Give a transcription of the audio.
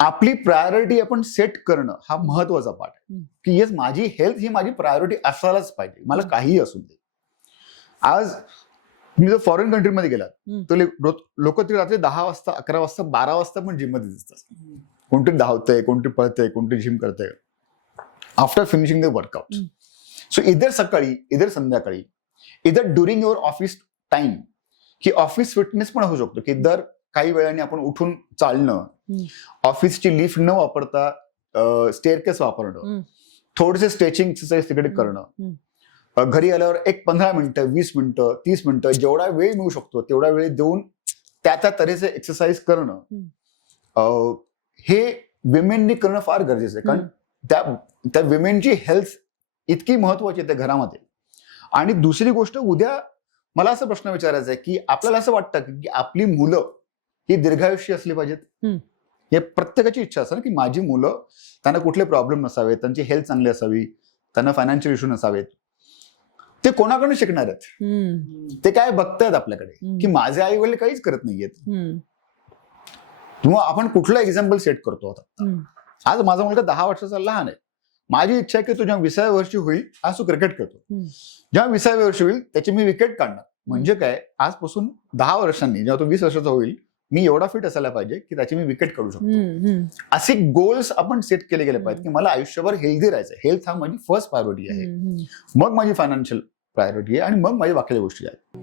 आपली प्रायोरिटी आपण सेट करणं हा महत्वाचा पार्ट आहे की येस माझी हेल्थ ही माझी प्रायोरिटी असायलाच पाहिजे, मला काहीही असू दे. आज तुम्ही जर फॉरेन कंट्रीमध्ये गेलात तर लोक ते रात्री 10 वाजता 11 वाजता 12 वाजता पण जिम मध्ये दिसतात. कोणतरी धावतंय, कोणतरी पळतंय, कोणतरी जिम करतंय after finishing the workout. So इधर सकाळी इधर संध्याकाळी इधर ड्युरिंग युअर ऑफिस टाइम, की ऑफिस फिटनेस पण होऊ शकतो की दर काही वेळाने आपण उठून चालणं, ऑफिसची लिफ्ट न वापरता स्टेअरकेस वापरणं, थोडेसे स्ट्रेचिंग एक्सरसाइज तिकडे करणं, घरी आल्यावर एक 15 मिनिटं 20 मिनिटं 30 मिनिटं जेवढा वेळ मिळू शकतो तेवढा वेळ देऊन त्या तऱ्हेचे एक्सरसाइज करणं, हे विमेननी करणं फार गरजेचं आहे. कारण त्या विमेनची हेल्थ इतकी महत्वाची आहे त्या घरामध्ये. आणि दुसरी गोष्ट, उद्या मला असा प्रश्न विचारायचा आहे की आपल्याला असं वाटतं की आपली मुलं ही दीर्घायुष्य असली पाहिजेत. हे प्रत्येकाची इच्छा असते ना की माझी मुलं, त्यांना कुठले प्रॉब्लेम नसावेत, त्यांची हेल्थ चांगली असावी, त्यांना फायनान्शियल इश्यू नसावेत. ते कोणाकडून शिकणार आहेत? ते काय बघतायत आपल्याकडे की माझे आई वडील काहीच करत नाहीयेत, किंवा आपण कुठलं एक्झाम्पल सेट करतो आता. आज माझा मुलगा 10 वर्षाचा लहान आहे. माझी इच्छा आहे की तो जेव्हा 20व्या वर्षी होईल, आज तो क्रिकेट खेळतो, जेव्हा 20व्या वर्षी होईल त्याची मी विकेट काढणार. म्हणजे काय, आजपासून 10 वर्षांनी जेव्हा तो 20 वर्षाचा होईल, मी एवढा फिट असायला पाहिजे की त्याची मी विकेट काढू शकतो. असे गोल्स आपण सेट केले गेले पाहिजे की मला आयुष्यभर हेल्दी राहायचं. हेल्थ हा माझी फर्स्ट प्रायोरिटी आहे, मग माझी फायनान्शियल प्रायोरिटी आहे, आणि मग माझ्या बाकीच्या गोष्टी आहेत.